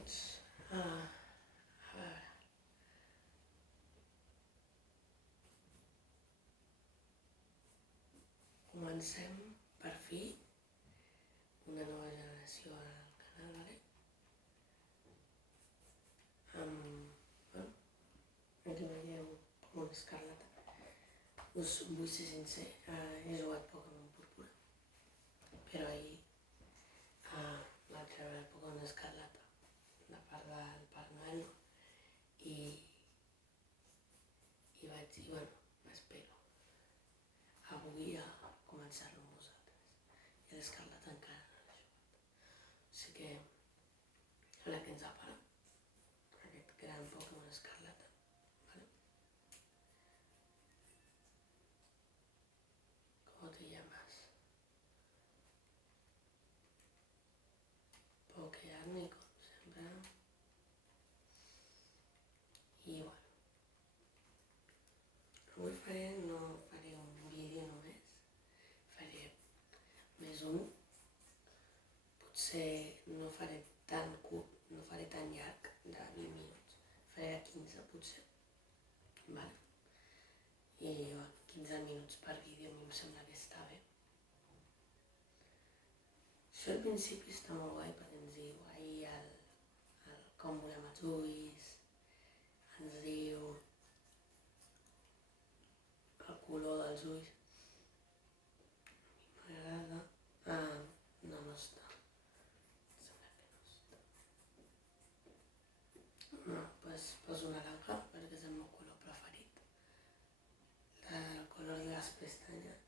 Doncs, a veure, comencem per fi una nova generació al canal, vale? Aquí veieu Pokémon Escarlata. Us vull ser sincer, he jugat Pokémon Púrpura, però ahir vaig veure el Pokémon Escarlata de part del Pare Noel i vaig dir, bueno, m'espero avui a començar-lo amb vosaltres. I l'Escarlata encara no l'he jugat. O sigui que, a la que ens apara, aquest gran Pokémon Escarlata, ¿vale? ¿Cómo te llamas? Pokéarmy, com sempre. I bueno, avui no faré un vídeo només, faré més un. Potser no faré tan curt, no faré tan llarg, de 20 minuts. Faré de 15 potser, vale? I bueno, 15 minuts per vídeo a mi em sembla que està bé. Això al principi està molt guai perquè ens diu ahir com volem els ulls, ens diu el color dels ulls. A mi m'agrada. No està. Sembla que no està. No, doncs poso naranja perquè és el meu color preferit. El color de les pestanyes.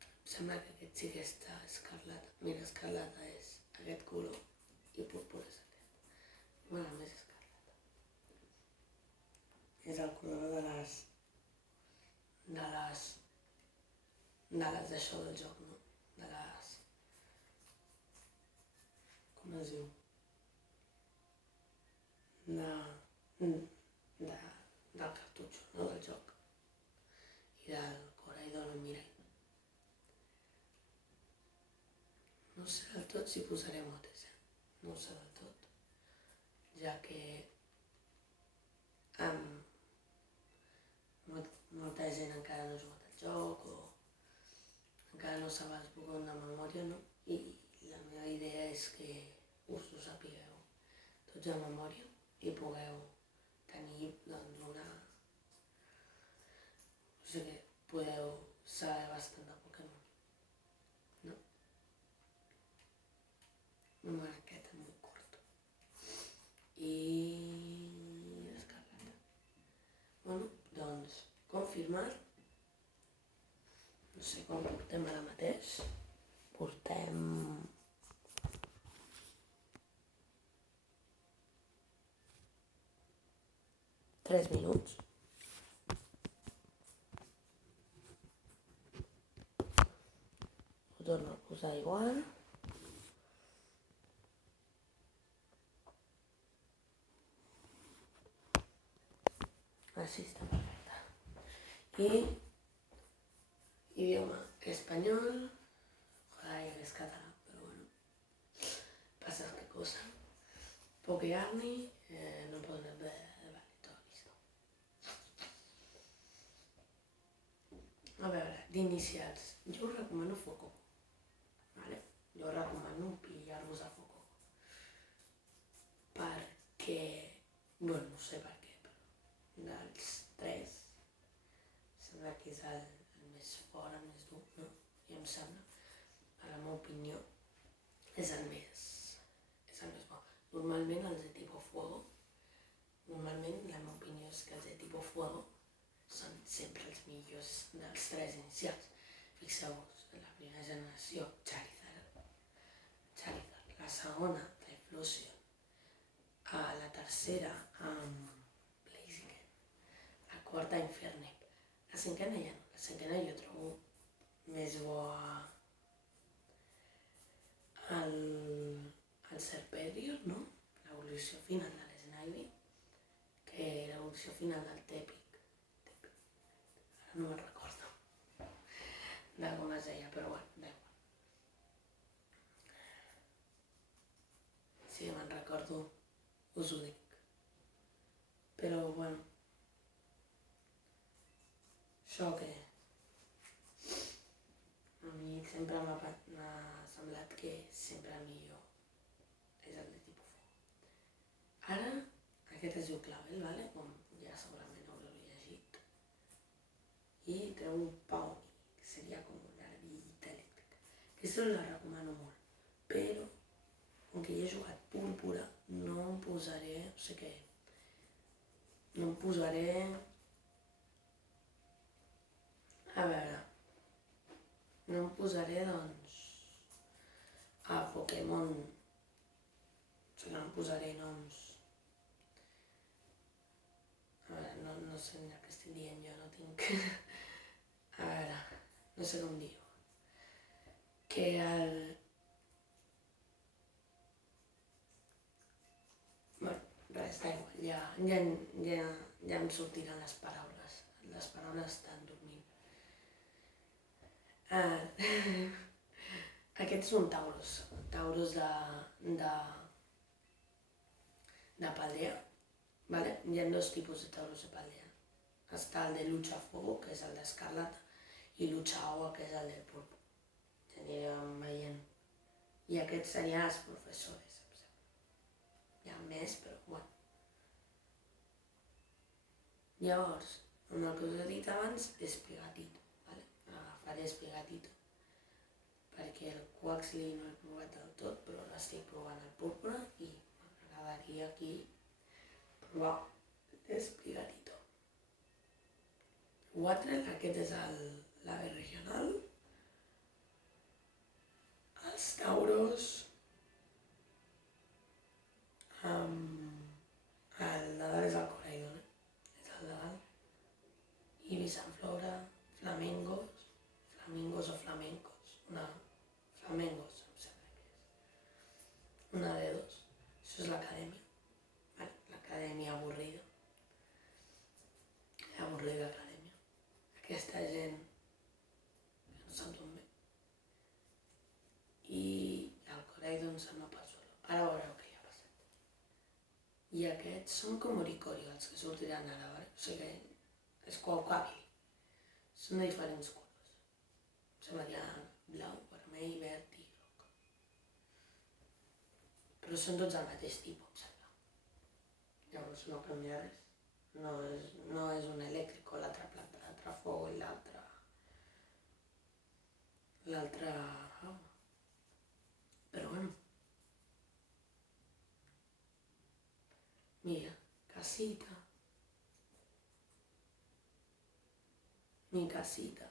Em sembla que aquest sí que està escarlata. Mira, escarlata és aquest color i púrpura és aquest. Bueno, més escarlata. És el color de les d'això del joc, no? De les... com es diu? Del cartutxo, no? Del joc. I del Coraidor del Mirai. No sé del tot si posaré motes, no ho sé del tot, ja que molta gent encara no ha jugat al joc o encara no sap els Pokémon de memòria, no? I la meva idea és que us ho sapigueu tots de memòria i pugueu tenir doncs una... O sigui, podeu saber bastant de Pokémon, no? Una marqueta molt curta. I l'escarlata. Bueno, doncs, confirmar. No sé com portem ara mateix. Portem... 3 minuts. Ho torno a posar igual. Així està perfecte. I idioma espanyol. Joder, que és català, però bueno. Pasa qué cosa. Pokéarmy, no puedo ver, vale, todo listo. A veure, d'inicials. Jo us recomano Foco, vale? Jo us recomano pillar-vos a Foco. Perquè, bueno, no sé per què, però dels 3 sembla que és el més fort, el més dur, no? I em sembla, a la meva opinió, és el més bo. Normalment els de tipo fuego, la meva opinió és que els de tipo fuego són sempre els millors dels 3 inicials. Fixeu-vos, la primera generació, Charizard, la segona, Typhlosion, la tercera, Blaziken, la quarta, Infernape, la cinquena ja no, la cinquena jo trobo més bo el Serperior, no? L'evolució final de l'Snivy, que l'evolució final del Tepic. Ara no me'n recordo de com es deia, però bueno, da igual. Sí, me'n recordo. perdó, us ho dic. Però, bueno, això que a mi sempre m'ha semblat que sempre el millor és el de tipus fo. Ara, aquest es diu Clavel, vale? Com ja segurament haureu llegit. I treu un Paoni, que seria com una ardillita elèctrica. Aquesta la recomano molt, però com que ja he jugat púrpura, no em posaré, no sé què, no em posaré, a veure, no em posaré, doncs, a Pokémon, o sigui, no em posaré noms, a veure, no sé el que estic dient jo, no tinc, a veure, no sé com dir-ho, que el, bueno, res, da igual, ja em sortiran les paraules estan dormint. Aquest és un Tauros de Paldea, vale? Hi ha dos tipus de Tauros de Paldea. Està el de Lucha Fuego, que és el d'Escarlata, i Lucha Agua, que és el del Púrpura. Ja anirem veient. I aquests serien els professors, em sembla. Hi ha més, però bueno. Llavors, amb el que us he dit abans, Despegatito, vale? Agafaré Despegatito, perquè el Quaxly no l'he provat del tot, però l'estic provant el Púrpura i m'agradaria aquí provar Despegatito. Wattrel, aquest és l'AVE regional. Els Tauros, el de dalt és el Coraidon, és el de dalt. Ibisanflora, Flamingos o Flamencos, Flamengos, em sembla que és. Una de dos. Això és l'acadèmia. Vale? L'acadèmia avorrida. Avorrida acadèmia. Aquesta gent que no sap d'on ve. I el Coraidon se'n va pel suelo. Ara veureu què li ha passat. I aquests són com Oricori, els que sortiran ara, vale? O sigui que és Quaucavili. Són de diferents colors. Em sembla que hi ha blau, vermell, verd i groc. Però són tots del mateix tipus, em sembla. Llavors no canvia res. No és un elèctrico, l'altre planta, l'altre foc i l'altre fauna. Però bueno. Mira, casita. Mi casita.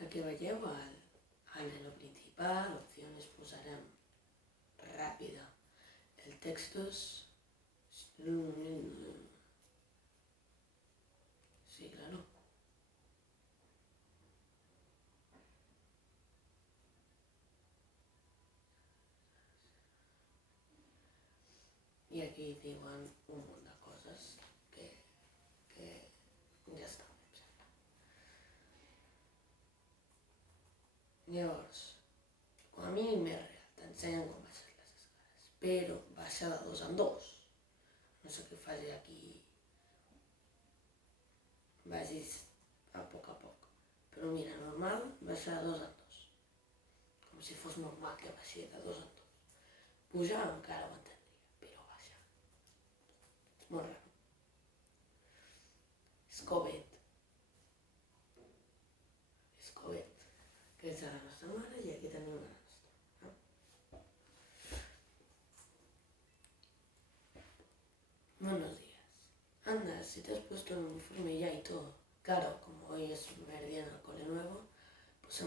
Aquí veieu el menú principal, opciones, posarem ràpida. El textos, sí, claro. I aquí diuen un munt de coses que ja està, em sembla. Llavors, com a mínim és real, t'ensenyen com baixes les escales, però baixa de 2 en 2. No sé què faci aquí, vagis a poc, però mira, normal, baixa de 2 en 2. Com si fos normal que baixi de 2 en 2. Pujar encara ho entendria, però baixar. És molt raro. Escobet, que és de la nostra mare, i aquí tenim la nostra. Buenos días. Anda, si te has puesto el uniforme ya y todo. Claro, como hoy es su primer día en el cole nuevo, pues a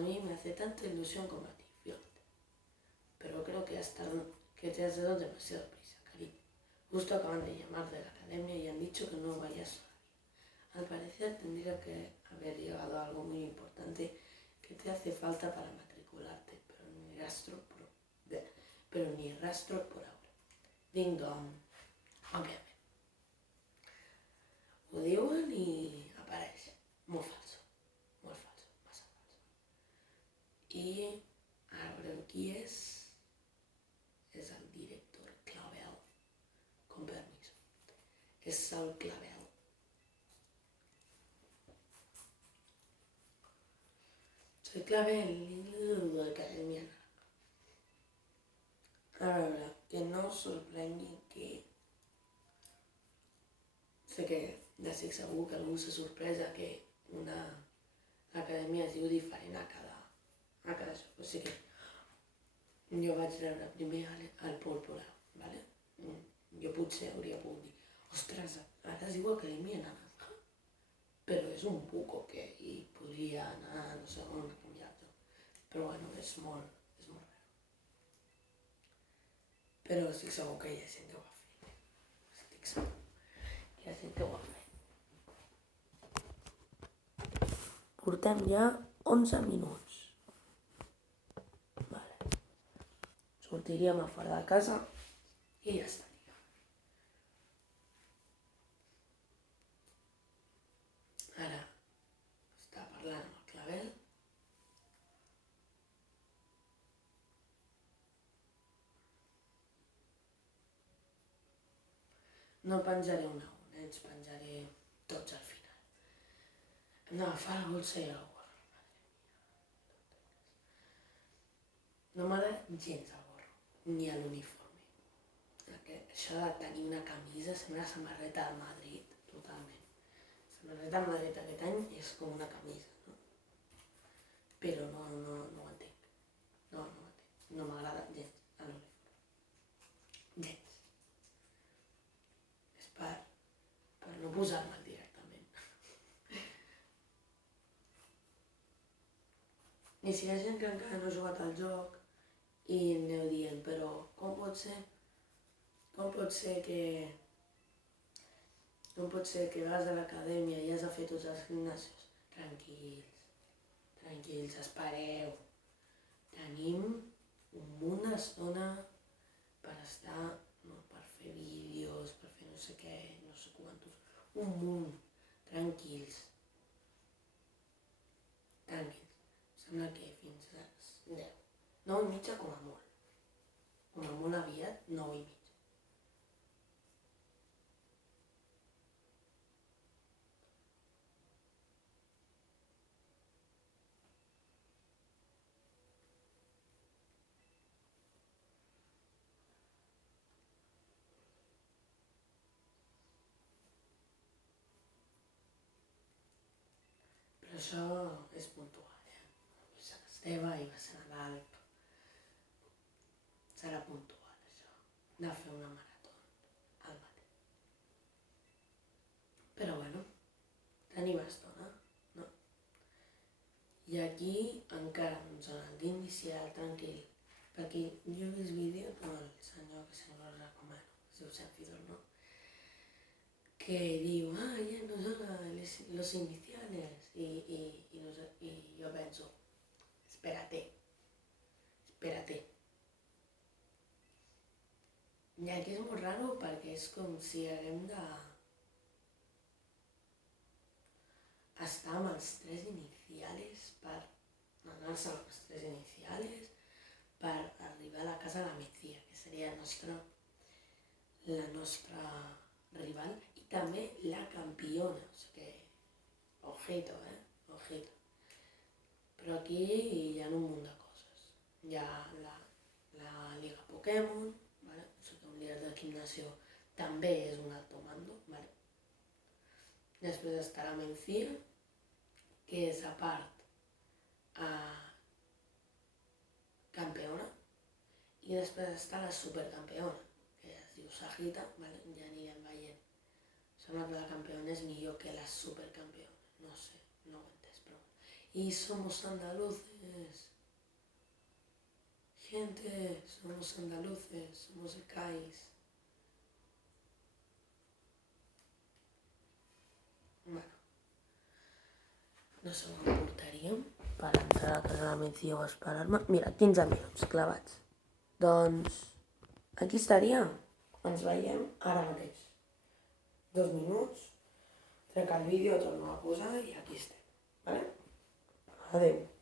mí me hace tanta ilusión como a ti, fíjate. Pero creo que te has dado demasiado prisa, cariño. Justo acaban de llamar de la academia y han dicho que no vayas todavía. Al parecer tendría que haber llegado algo muy importante que te hace falta para matricularte, pero ni rastro por ahora. ding-dong, òbviament. Ho diuen i apareix. Molt falso, massa falso. I ara veureu qui és el director Clavel, con permiso. És Saul Clavel. Soy Clavel, de Academia Naranja. A veure, que no us sorprengui que... Sé que estic segur que algú s'ha sorprès que l'acadèmia es diu diferent a cada joc. O sigui que jo vaig rebre primer el Púrpura, ¿vale? Jo potser hauria pogut dir, ostres, ara es diu Acadèmia Naranja, però és un puco que hi podria anar, no sé on, a canviar el joc. Però bueno, és molt raro. Però estic segur que hi ha gent que ho ha fet. Estic segur que hi ha gent que ho ha fet. Portem ja 11 minuts. Vale. Sortiríem a fora de casa i ja estaria. Ara està parlant amb el Clavel. No penjaré un a un, ens penjaré tots al final. Hem d'agafar la bolsa i el gorro. No m'agrada gens el gorro, ni l'uniforme. Això de tenir una camisa sembla samarreta de Madrid, totalment. Samarreta de Madrid aquest any és com una camisa, no? Però no ho entenc. No ho entenc. No m'agrada gens l'uniforme. Gens. És per no posar-me'l directament. I si hi ha gent que encara no ha jugat al joc i aneu dient, però com pot ser que vas a l'acadèmia i has de fer tots els gimnasos? Tranquils, espereu. Tenim un munt d'estona per estar, per fer vídeos, per fer no sé què, no sé quantos. Un munt. Tranquils. Sembla que fins a les 10. 9:30 com a molt. Com a molt aviat, 9:30. Però això és puntual, Vull ser Esteve i va ser Nadal. Serà puntual, això, de fer una marató al matí. Però bueno, tenim estona, no? I aquí encara no ens han d'iniciar tranquil, perquè jo he vist vídeo amb el senyor que sempre el recomano, es diu Servidor, no? Que diu, ya no son los iniciales, y yo penso, espérate. I aquí és molt raro perquè és com si haguem de estar amb els 3 iniciales per anar-se amb els 3 iniciales per arribar a la casa de la Metzia, que seria la nostra rival i també la campiona, o sigui que, ojito. Però aquí hi ha un munt de coses. Hi ha la Liga Pokémon, ¿vale? O sigui que un líder de gimnasio també és un alto mando, ¿vale? Després està la Metzia, que és a part campeona, i després està la supercampeona, que es diu Sajita, ¿vale? Ja anirem veient. Sembla que la campeona és millor que la supercampeona, no sé, no ho he entès, però... Y somos andaluces. Gente, somos andaluces, somos de Cádiz. Bueno, no sé on portaríem per entrar a casa de la Metzia o esperar-me. Mira, 15 minuts clavats. Doncs aquí estaria. Ens veiem ara mateix. 2 minuts, trec el vídeo, torno a posar i aquí estem. Vale? Adéu.